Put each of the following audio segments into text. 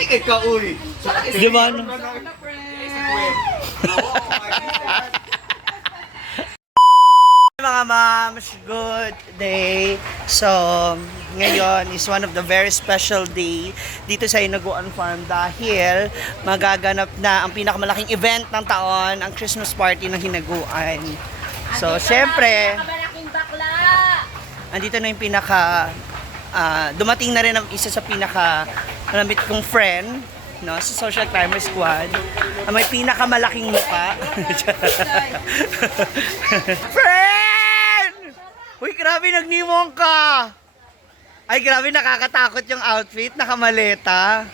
Ikaw, uy. Di ba? No? Mga moms, good day. So, ngayon is one of the very special day dito sa Hinaguan Farm dahil magaganap na ang pinakamalaking event ng taon, ang Christmas party ng Hinaguan. So, syempre, andito na yung dumating na rin ang isa sa malamit kong friend, no, sa Social Climber Squad, na may pinakamalaking mukha. Friend! Uy, grabe, nagniwang ka! Ay, grabe, nakakatakot yung outfit, nakamaleta.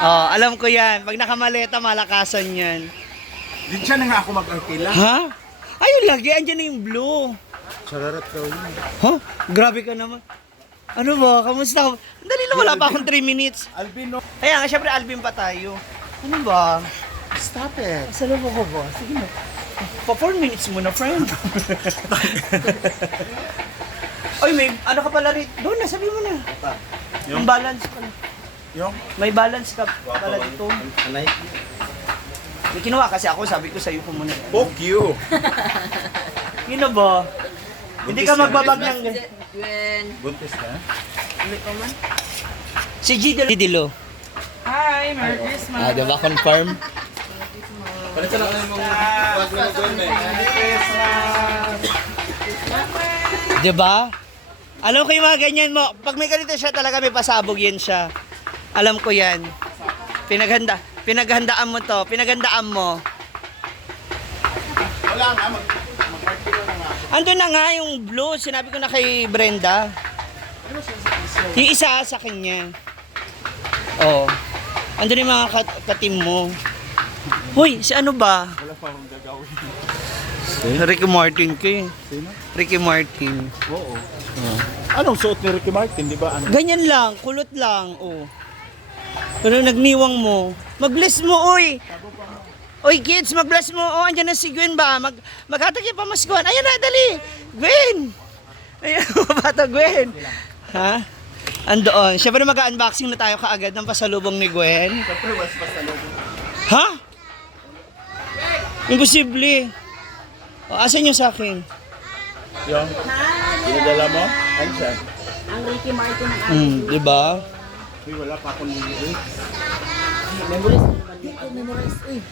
Oh, alam ko yan. Pag nakamaleta, malakasan yan. Di siya na nga ako mag-arkila. Ha? Ayun lagi, andyan na yung blue. Sararat daw yun. Ha? Grabe ka naman. Ano ba? Kamusta? Dali lang, wala pa akong 3 minutes. Albino. Kaya nga, syempre, Alvin pa tayo. Ano ba? Stop it. Saan mo ko ba? Sige na. Pa 4 minutes muna, friend. Oy, may ano ka pala rin. Doon na, sabi mo na. Yung balance pala. Yung? May balance ka pala dito. Anay? May kinuha kasi ako, sabi ko sa'yo ko muna. Fuck you. Yun na ba? Hindi ka magbabag ng... Buntis ka? Si Gidilo. Hi, Merry Christmas! Ah, diba confirm? Palit lang kayo mong wag na doon eh. Diba? Alam ko yung mga ganyan mo. Pag may ganito siya talaga may pasabog yan siya. Alam ko yan. Pinaghandaan mo to. Pinaghandaan mo. Wala nga, mag-party na nga. Ando na nga yung blue. Sinabi ko na kay Brenda. Yung isa sa kanya. Oh. Ando na yung mga katim mo. Hoy, si ano ba? Wala pa akong gagawin. Ricky Martin ko eh. Sino? Ricky Martin. Oo. Anong suot ni Ricky Martin, di ba? Ano? Ganyan lang, kulot lang. Oh. Pero nagniwang mo. Mag-bless mo, oy. Oy, kids, mag-bless mo. Oh, andyan na si Gwen ba? Maghatag yung pamaskuhan. Ayan na, dali. Gwen. Ayan, bata Gwen. Ha? Andoon. Siyempre mag-unboxing na tayo kaagad ng pasalubong ni Gwen. Siyempre, mas pasalubong. Ha? Imposible. O, asan yung sa akin? Yung? Pinadala mo? Ano siya? Ang Ricky Martin ng aking Diba? Uy, wala pa akong lilit.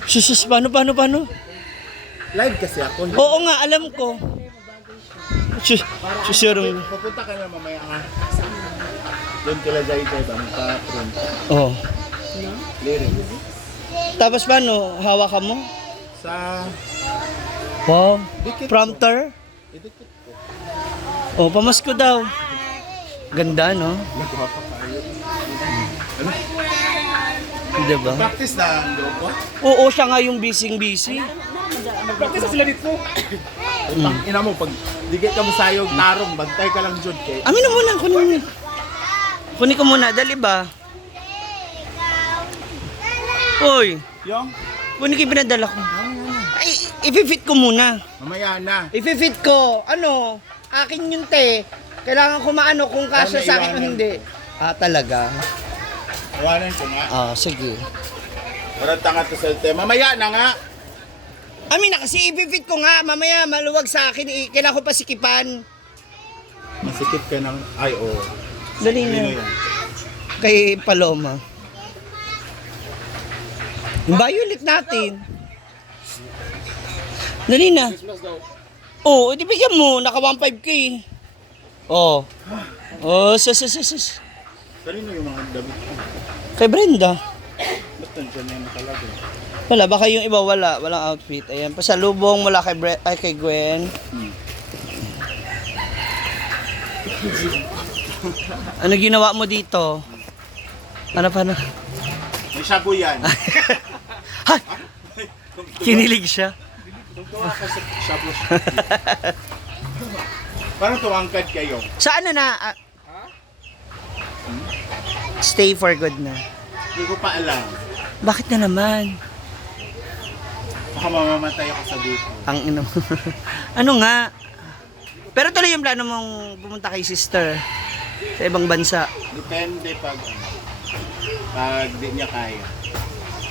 Susus, paano? Live kasi ako. Oo nga, alam ko. Susurong. Pupunta ka na mamaya nga. Doon kila Jai bang patron. Oh. Lyrics. Tapos paano? Hawakan mo? Sa... Wow. Dikit ko. Prompter? Idikit ko. Oh, pamasko daw. Ganda, no? Nagawa pa tayo. Ano? Diba? Practice na ang grupo? Oo, siya nga yung busy. Practice na sila dito. Ina mo, pag digit ka mo sayog, tarong, bantay ka lang dyan kay... Amin na muna, kunin ko muna, dali ba? Hoy, Yung? kunin ko yung pinadala ko. Ay, i-fit ko muna. Mamaya na. I-fit ko. Ano? Akin yung te. Kailangan ko maano kung kasya sa akin o hindi. Ah, talaga? Iwanan ko nga. Ah, sige. Parang tanga to sa tema. Mamaya na nga. Amin na kasi i-fit ko nga. Mamaya maluwag sa akin. Kailangan ko pa sikipan. Masikip ka ng... Ay, oo. Dali Sino na. yan? Kay Paloma. Yung violet natin. Dali na. Oo, di bigyan mo. Naka 1.5k. Oo. Oh, sus. Kanino yung mga damit ko? Kay Brenda. Ba't nandiyan yan nakalagay? Wala, baka yung iba wala. Walang outfit. Ayan, pasalubong mula kay Gwen. Ano ginawa mo dito? Ano pa na? May shabu yan. Ha? Kinilig siya. Tungtuwa ka sa shabu. Parang tuwangkad kayo. Saan na? Stay for good na. Hindi ko pa alam. Bakit na naman? Baka mamamatay ako sa dito. Ang ino. Ano nga? Pero tuloy yung plano mong pumunta kay sister sa ibang bansa. Depende pag... Pag di niya kaya.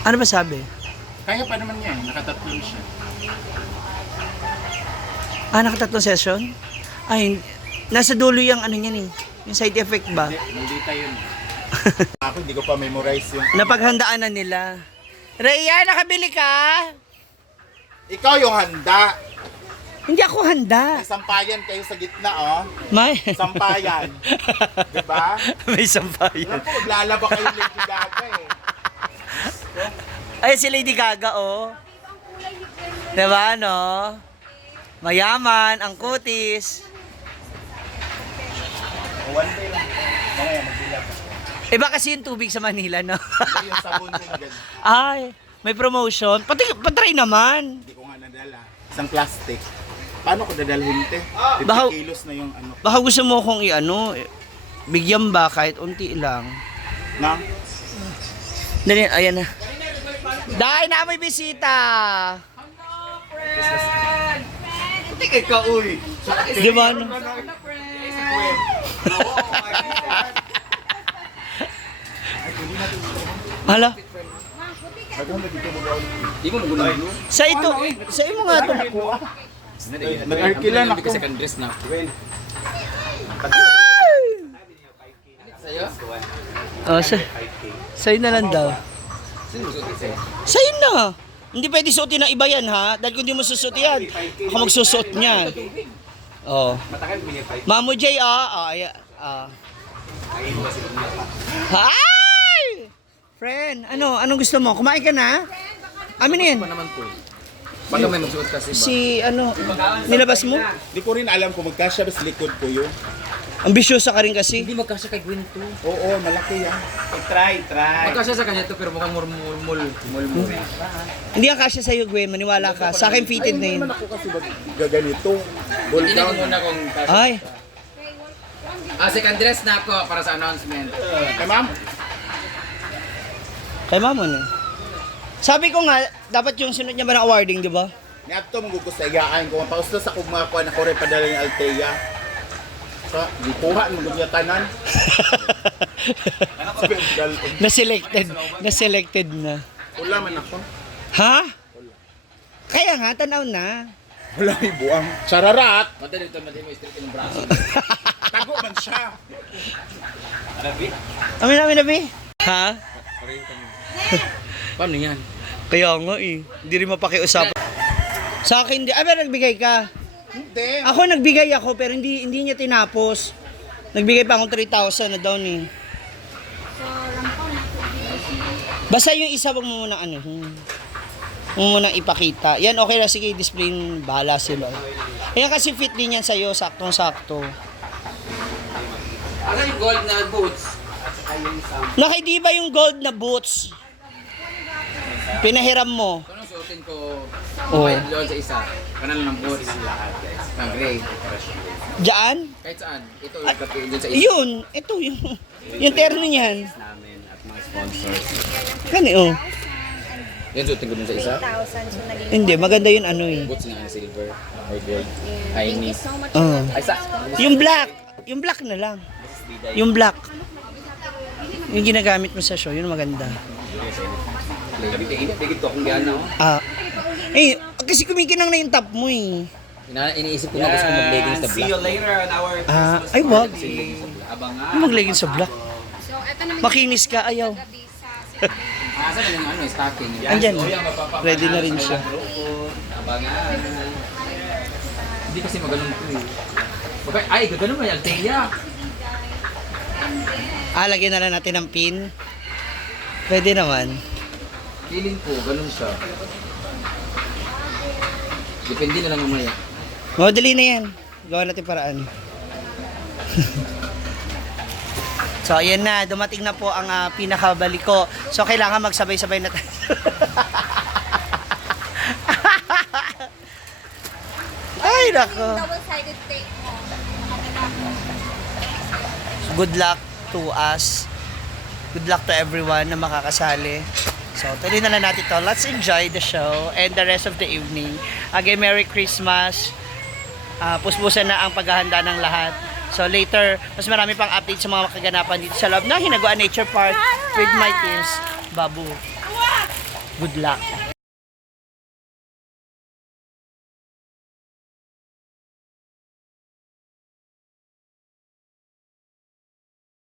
Ano ba sabi? Kaya pa naman niya eh, nakatatlo siya. Ah, nakatatlong session? Ay, nasa dulo yung ano niyan eh. Yung side effect ba? Hindi tayo yun. Ako hindi ko pa memorize yung... Napaghandaan na nila. Rhea, nakabili ka? Ikaw yung handa. Hindi ako handa. May sampayan kayo sa gitna, oh. May? Sampayan. Diba? May sampayan. Alam ko, maglalaba kayo Lady Gaga eh. Ay, si Lady Gaga, oh. Diba, no? Mayaman, ang kutis. One day lang. Mamaya magbilab. Iba kasi yung tubig sa Manila, no? Hindi yung sabon din ganun. Ay, may promotion. Patry naman. Hindi ko nga nadala. Isang plastic. Paano ko dadalhin te? 50 Baka- kilos na yung ano. Baka gusto mo kong bigyan ba kahit unti lang. Na? Dali, ayan na. Dahil na may bisita. Hindi kay ka, uy. Di ba, no? Hala, Di mo nagulang. sa ito, sa imo nga ito. Nag-arkilan ako. Second dress na. Sa'yo? Oh, sa'yo na lang daw. Sino suot sa'yo? Sa'yo na. Hindi pwede suotin ng iba yan, ha? Dahil kung hindi mo susuot yan, ako magsusuot niyan. Oh. Matagal mo niya 5. Mamo J, Hi! Friend, anong gusto mo? Kumain ka na? Amin na yan. Pa naman po. Baka may magsuot kasi ba? Si, nilabas mo? Hindi ko rin alam kung magkasya sa likod ko yun. Ambisyosa ka rin kasi. Hindi magkasya kay Gwen to. Oo, malaki yan. Try. Magkasya sa kanya to pero mukhang murmul. Hindi ka kasya sa'yo, Gwen. Maniwala ka. Sa akin fitted na Hindi yun. naman ako kasi gaganito. Ball Hindi ko down. muna kung kasya. Ay, Second dress na ako para sa announcement. Kay ma'am? kay mamo na. Sabi ko nga, dapat yung sunod niya ba ng awarding, di ba? Niya ito magkukusagaan ko. Pausto sa kung mga kuha na ko rin padala ni Altea. Sa, di kuha mo niya tanan. Na-selected na. Wala man ako. Ha? Kaya nga, tanaw na. Wala may buwang. Chararat! Madali ito, madali mo straight yung braso. Tago man siya. Amin, Abi. Ha? Paano yan? Kaya nga eh. Hindi rin mapakiusapan. Sa akin, di. Pero nagbigay ka. Hindi. Ako nagbigay ako, pero hindi niya tinapos. Nagbigay pa akong 3,000 na daw ni. Basta yung isa, wag mo muna Huwag mo munang ipakita. Yan, okay na. Sige, display. Bahala sila. Kaya kasi fit din yan sa'yo. Saktong-sakto. Ano yung gold na boots? Di ba yung gold na boots? Pinahiram mo. Kung anong suotin ko, Oo. white doon sa isa. Kanal ng boots. Na gray. Diyan? Kahit saan. Ito yung kapi doon sa isa. Yun. Ito yung terno niyan. Namin at mga sponsors. Kani, oh. Yan suotin ko doon sa isa. Hindi, maganda yun Boots nga na silver or gold. Tiny. Oh. Ay sa. Yung black. Yung black na lang. Yung black. Yung ginagamit mo sa show, yun maganda. Digit ko kung gano'n ako. Kasi kumikinang na yung top mo eh. Iniisip ko na gusto ko mag-leggings sa black. later on our Ay wag. Abangan. Ano mag-leggings sa black? Makinis ka, ayaw. Asa na yung ano, stocking. Andyan. Ready na rin siya. Abangan. Hindi kasi maganon ko eh. Ay, gaganon mo yung Altea. Lagyan na lang natin ng pin. Pwede naman. Feeling ko, ganun siya. Depende na lang mamaya. Madali na yan. Gawa natin paraan. So, ayan na. Dumating na po ang pinakabalik ko. So, kailangan magsabay-sabay na tayo. Ay, nako. Double-sided tape mo. Good luck to us. Good luck to everyone na makakasali. So, tuloy na lang natin to. Let's enjoy the show and the rest of the evening. Again, Merry Christmas. Puspusan na ang paghahanda ng lahat. So later, mas marami pang update sa mga kaganapan dito sa loob ng Hinaguan Nature Park with my teams. Babu. Good luck.